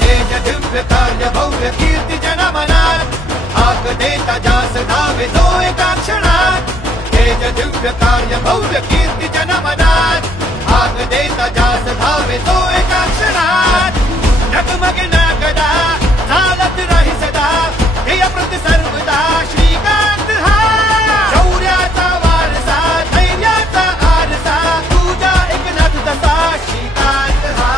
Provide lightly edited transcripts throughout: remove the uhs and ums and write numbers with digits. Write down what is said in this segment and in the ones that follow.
कार्य भव्य कीर्ती जनमनात हाक देता जास धावे तो एका क्षणात तेज दिव्य कार्य भव्य कीर्ती जनमनात हाक देता जास धावे तो एका क्षणात जगमगे ना गदा चालत राही सदा हे प्रति सर्वदा श्रीकांत हा शौर्याचा वारसा धैर्याचा आरसा तुझा एकनाथ तसा श्रीकांत हा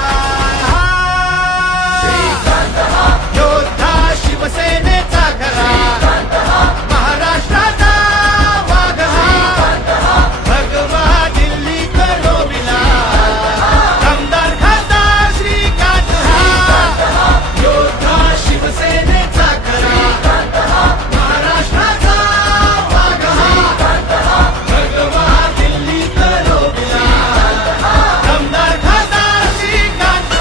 शिवसेनेचा खरा महाराष्ट्राचा वाघ हा भगवा दिल्ली करोबिला आमदार खासदार श्रीकांत हा योद्धा शिवसेनेचा खरा महाराष्ट्राचा वाघ हा भगवा दिल्ली करोबिला आमदार खासदार श्रीकांत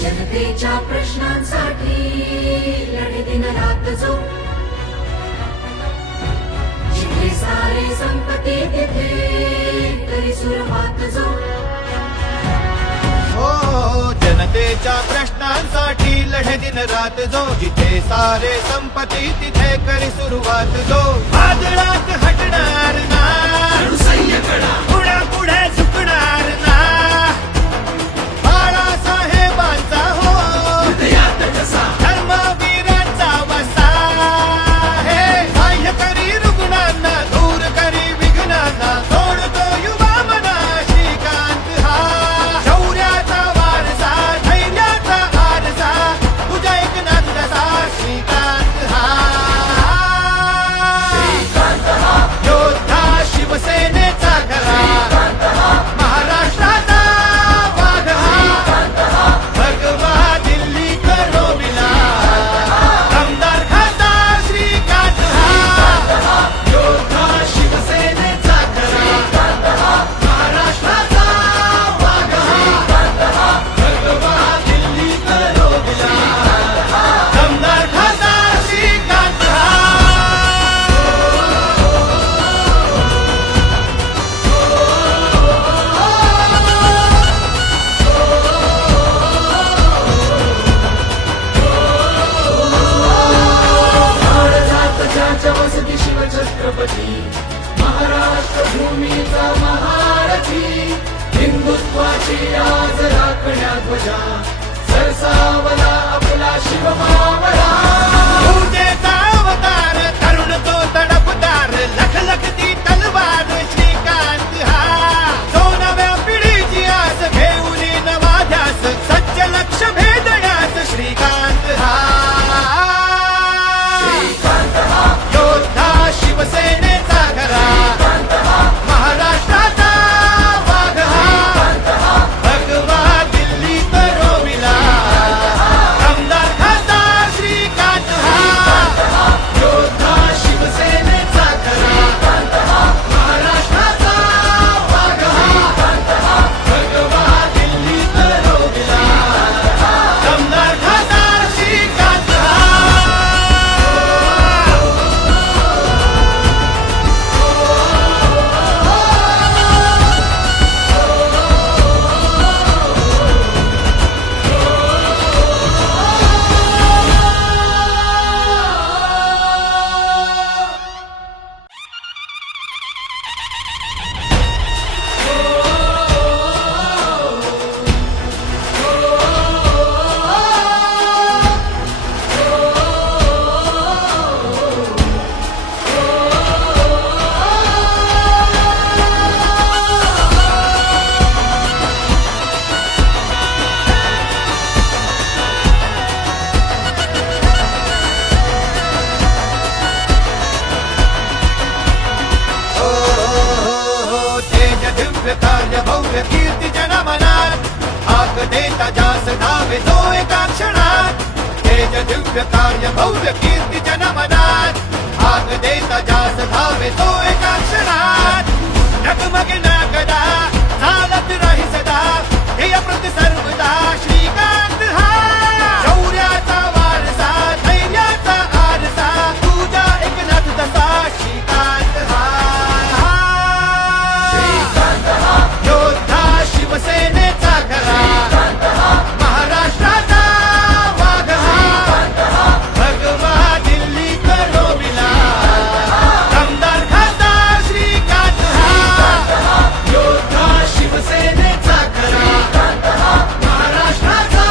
जनतेच्या प्रश्नांसाठी लढे दिन रात जो जिथे सारे संपत्ती तिथे तरी सुरवात जो हो जनतेच्या प्रश्नांसाठी लढे दिन रात जो जिथे सारे संपत्ती तिथे करी सुरुवात जो वादळात हटणार ना पुढे पुढे झुकणार ना बाळासाहेबांचा हो धर्मवीरांचा वसा हे बाह्य करी रुग्णांना दूर करी विघ्नांना सोडतो युवा मना श्रीकांत हा शौर्याचा वारसा धैर्याचा आरसा तुझ्या एकनाथ तसा श्रीकांत हा योद्धा शिवसेनेचा खरा महाराष्ट्राचा वाघ हा भगवा दिल्ली करोबिला आमदार खासदार श्रीकांत हा योद्धा शिवसेनेचा खरा महाराष्ट्राचा वाघ हा भगवा दिल्ली करोबिला आमदार खासदार श्रीकांत हा ज्याच्या वसती शिवछत्रपती महाराष्ट्र भूमीचा महारथी हिंदुत्वाची आज राखण्या ध्वजा सरसावला आपला शिवमावळा पूजेचा अवतार तरुण तो तडफदार लख लखती तलवार श्रीकांत हा जो नव्या पिढीची आस घेऊन नवा ध्यास सज्ज लक्ष भेदण्यास श्रीकांत हा योद्धा शिवसेनेचा खरा महाराष्ट्राचा वाघ हा भगवा दिल्ली करोबिला आमदार खासदार श्रीकांत हाक देता जास धावे जो एका क्षणात तेज दिव्य कार्य भव्य कीर्ती जनमनात हाक देता जास धावे जो एका क्षणात डगमगे ना गदा चालत राही सदा ध्येय प्रति सर्वदा श्रीकांत हा शौर्याचा वारसा धैर्याचा आरसा तुझा एकनाथ दसा श्रीकांत हा योद्धा शिवसेनेचा खरा महाराष्ट्राचा वाघ हा भगवा दिल्ली करोबिला दमदार खासदार श्रीकांत हा योद्धा शिवसेनेचा खरा महाराष्ट्राचा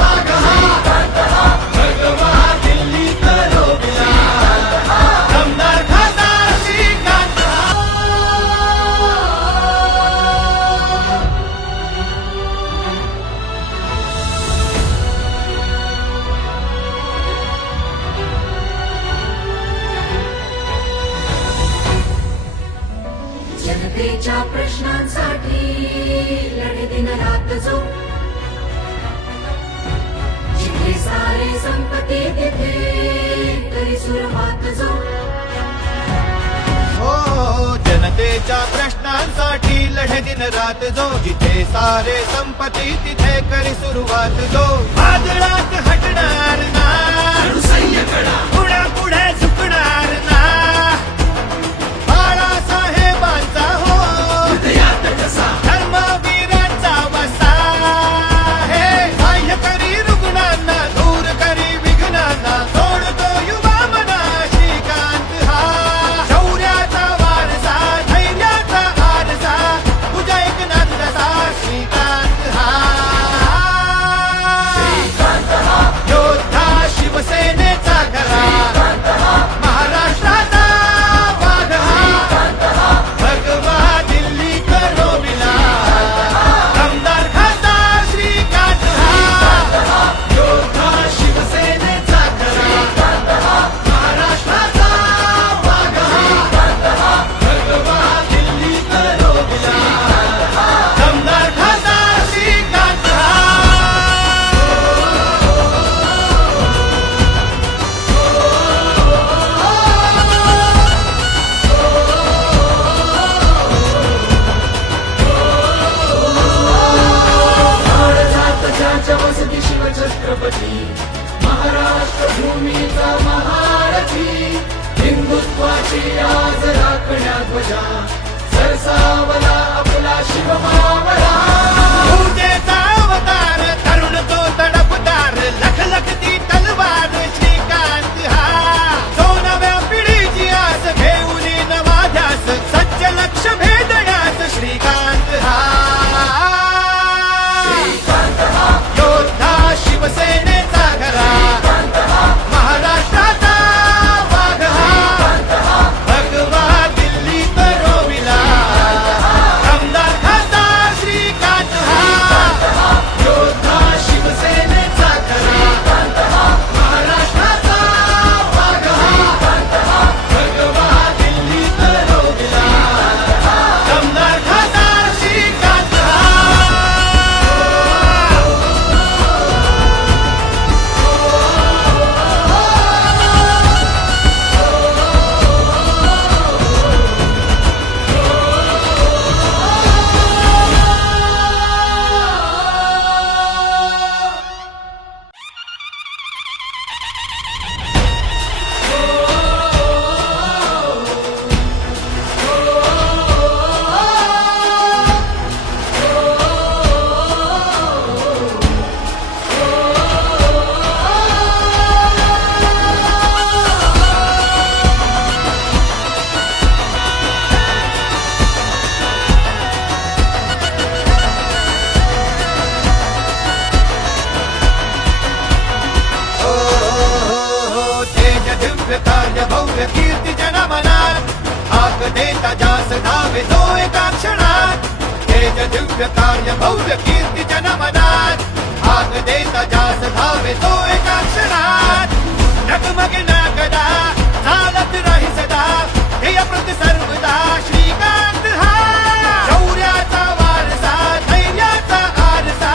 वाघ हा भगवा दिल्ली करोबिला दमदार खासदार श्रीकांत जनतेच्या प्रश्नांसाठी लढे दिन रात जो जिथे सारे संपत्ती तिथे तरी सुरुवात जो हो जनतेच्या प्रश्नांसाठी लढे दिन रात जो जिथे सारे संपत्ती तिथे करी सुरुवात जो वादळात हटणार ना पुढे पुढे झुकणार ना बाळासाहेबांचा हो धर्मवीरांचा वसा हे बाह्य करी रुग्णांना दूर करी विघ्नांना सोडतो युवा मना श्रीकांत हा शौर्याचा वारसा धैर्याचा आरसा तुझ्या एकनाथ दसा श्रीकांत हा योद्धा शिवसेनेचा खरा महाराष्ट्राचा वाघ हा भगवा दिल्ली करोबिला दमदार खासदार श्रीकांत हा योद्धा शिवसेनेचा खरा महाराष्ट्राचा वाघ हा भगवा दिल्ली करोबिला दमदार खासदार श्रीकांत हा जात ज्याच्या वसती शिवछत्रपती महाराष्ट्र भूमीचा महारथी हिंदुत्वाची आज राखण्या ध्वजा सरसावला आपला शिवमावळा पूजेचा अवतार तरुण तो तडफदार लख लखती तलवार श्रीकांत हा तो नव्या पिढीची आस घेऊन नवा ध्यास सच्च लक्ष भेदण्यास श्रीकांत हा योद्धा शिवसेनेचा खरा महाराष्ट्राचा वाघ हा भगवा दिल्ली करोबिला दमदार खासदार श्रीकांत हा योद्धा शिवसेनेचा खरा महाराष्ट्राचा वाघ हा भगवा दिल्ली करोबिला दमदार खासदार श्रीकांत हा तेज दिव्य कार्य भव्य कीर्ती जनमनात हाक देता जास धावे जो एका क्षणात तेज दिव्य कार्य भव्य कीर्ती जनमनात हाक देता जास धावे जो एका क्षणात डगमगे ना गदा चालत राही सदा ध्येय प्रति सर्वदा श्रीकांत हा शौर्याचा वारसा धैर्याचा आरसा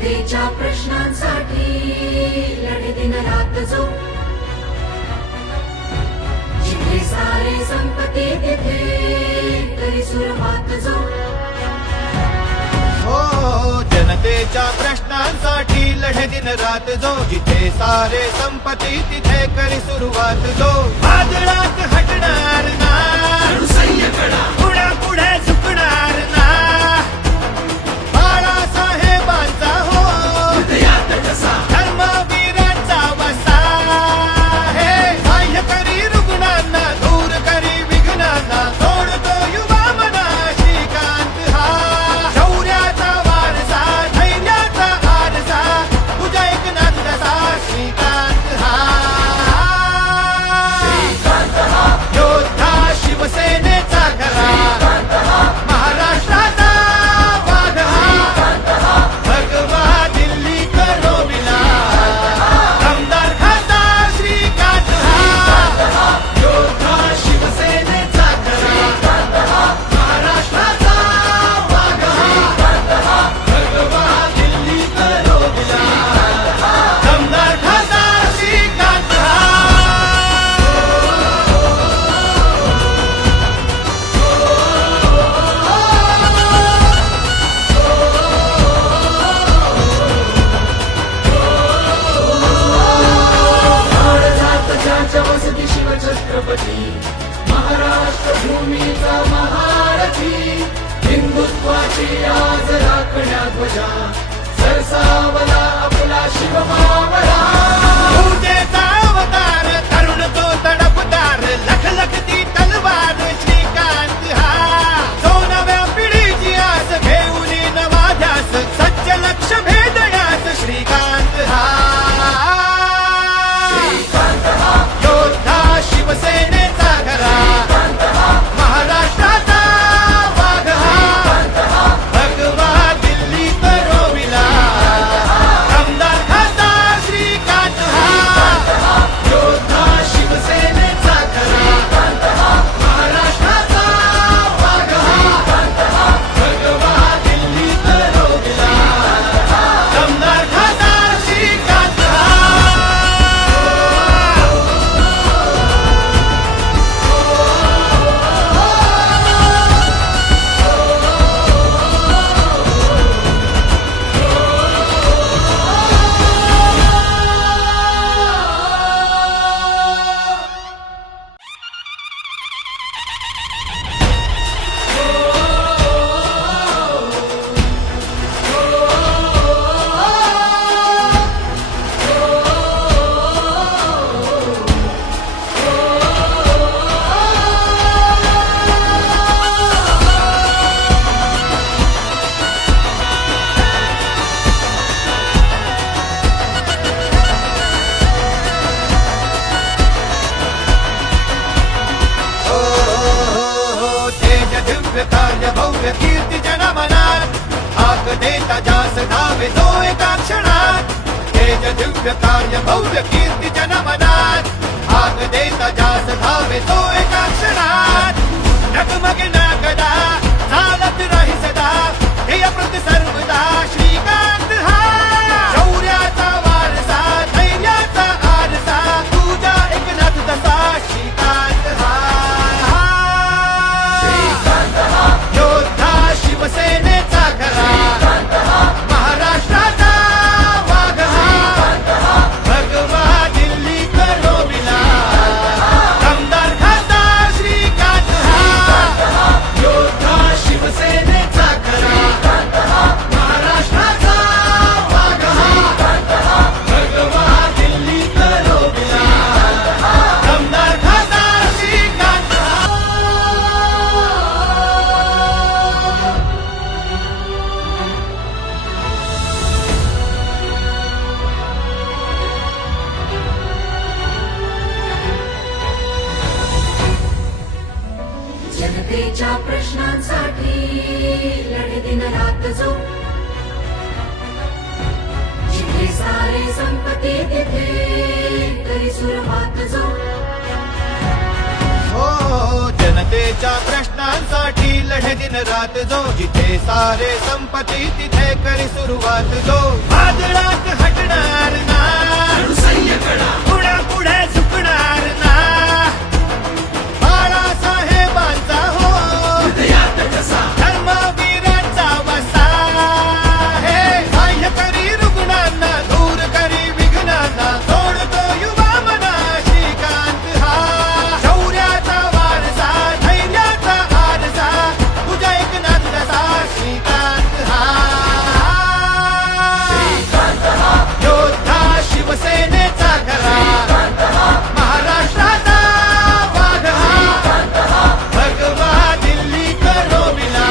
जनतेच्या प्रश्नांसाठी लढे दिन रात जो, जिथे सारे संपत्ती तिथे तरी सुरवात जो. हो जनतेच्या प्रश्नांसाठी लढे दिन रात जो, जिथे सारे संपत्ती तिथे करी सुरुवात जो. वादळात हटणार ना, पुढे पुढे झुकणार ना, बाळासाहेबांचा हो धर्मवीरांचा वसा. हे सहाय्य करी रुग्णांना, दूर करी विघ्नांना, सोडतो युवा मना श्रीकांत हा. शौर्याचा वारसा, धैर्याचा आरसा, तुझ्या एकनाथ दसा श्रीकांत हा. योद्धा शिवसेनेचा खरा, महाराष्ट्राचा वाघ हा. भगवा दिल्ली करोविला, आमदार खासदार श्रीकांत हा. योद्धा शिवसेनेचा खरा, महाराष्ट्राचा वाघ हा. भगवा दिल्ली करोविला, आमदार खासदार श्रीकांत हा. झाड जात ज्याच्या वसती शिवछत्रपती, महाराष्ट्र भूमीचा महारथी. हिंदुत्वाची आज राखण्या ध्वजा, सरसावला आपला शिवमावळा. पूजेचा अवतार, तरुण तो तडफदार, लखलखती तलवार श्रीकांत हा. तो नव्या पिढीची आस घेऊन नवा ध्यास, सच्च लक्ष भेदण्यास श्रीकांत हा. योद्धा शिवसेनेचा खरा, महाराष्ट्राचा वाघ हा. भगवा दिल्ली करोविला, आमदार खासदार श्रीकांत हा. योद्धा शिवसेनेचा खरा, महाराष्ट्राचा वाघ हा. भगवा दिल्ली करोविला, आमदार खासदार श्रीकांत हा. तेज दिव्य कार्य भव्य कीर्ती जनमनात, हाक देता जास धावे जो एका क्षणात. तेज दिव्य कार्य भव्य कीर्ती जनमनात, हाक देता जास धावे जो एका क्षणात. डगमगे ना गदा, चालत राही सदा, ध्येय प्रति सर्वदा श्रीकांत हा. शौर्याचा वारसा, धैर्याचा आरसा, तुझा एकनाथ दसा श्रीकांत हा. योद्धा शिवसेनेचा खरा, महाराष्ट्राचा वाघ हा. भगवा दिल्ली करोविला, आमदार खासदार श्रीकांत हा. योद्धा शिवसेनेचा खरा, महाराष्ट्राचा वाघ हा. भगवा दिल्ली करोविला, आमदार खासदार श्रीकांत हा. जनतेच्या प्रश्नांसाठी लढे दिन रात जो, जिथे सारे संपत्ती तिथे तरी सुरवात जो. हो जनतेच्या प्रश्नांसाठी लढे दिन रात जो, जिथे सारे संपत्ती तिथे करी सुरुवात जो. वादळात हटणार ना, पुढे पुढे झुकणार ना, बाळासाहेबांचा हो धर्मवीरांचा वसा. हे सहाय्य करी रुग्णांना, दूर करी विघ्नांना, सोडतो युवा मना श्रीकांत हा. शौर्याचा वारसा, धैर्याचा आरसा, तुझ्या एकनाथ जसा श्रीकांत हा. योद्धा शिवसेनेचा खरा, महाराष्ट्राचा वाघ हा. भगवा दिल्ली करोबिला,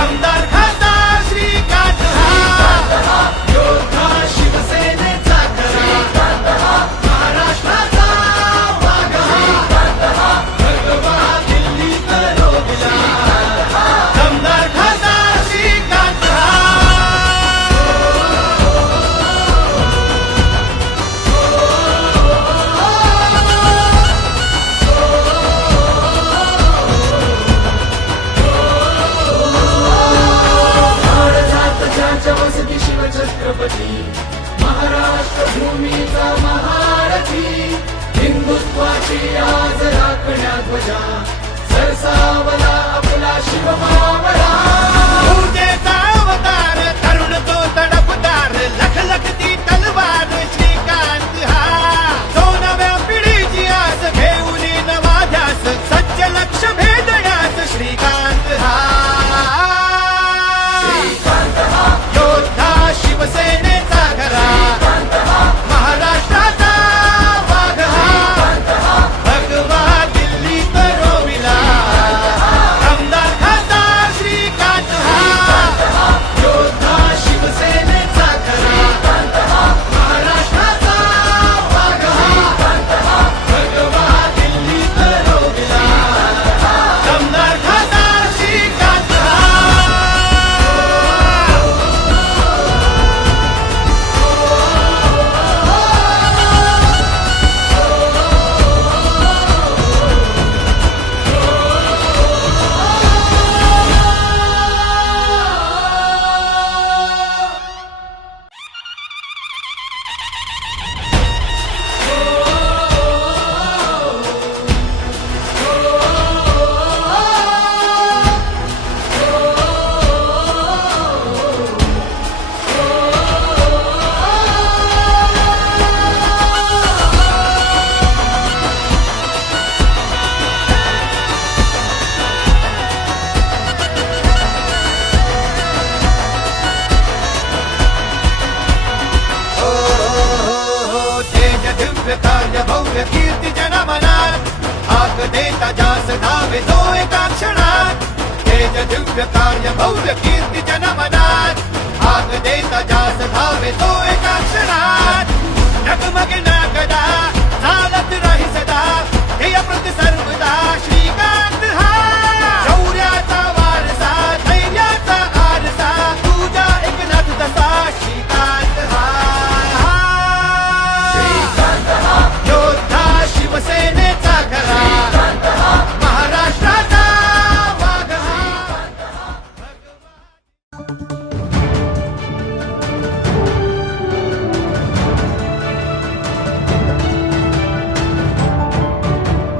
आमदार खासदार श्रीकांत हा. योद्धा शिवसेनेचा खरा, महाराष्ट्राचा वाघ हा. भगवा दिल्ली करोबिला, आमदार खासदार श्रीकांत हा. वसती शिवछत्रपती, महाराष्ट्र भूमीचा महारथी. हिंदुत्वाची आज राखण्या ध्वजा, सरसावला आपला शिवमावळा. पूजेचा अवतार, तरुण तो तडफदार, लखलखती तलवार श्रीकांत हा. जो नव्या पिढीची आस घेऊन नवा ध्यास, सच्च लक्ष भेदण्यास श्रीकांत हा. योद्धा शिवसेनेचा खरा, महाराष्ट्राचा वाघ हा. भगवा दिल्ली करोबिला, आमदार खासदार श्रीकांत हा. योद्धा शिवसेनेचा खरा, महाराष्ट्राचा वाघ हा. भगवा दिल्ली करोबिला, आमदार खासदार श्रीकांत हा. तेज दिव्य कार्य भव्य कीर्ती जनमनात, हाक देता जास धावे जो एका क्षणात. तेज दिव्य कार्य भव्य कीर्ती जनमनात, हाक देता जास धावे जो एका क्षणात. डगमगे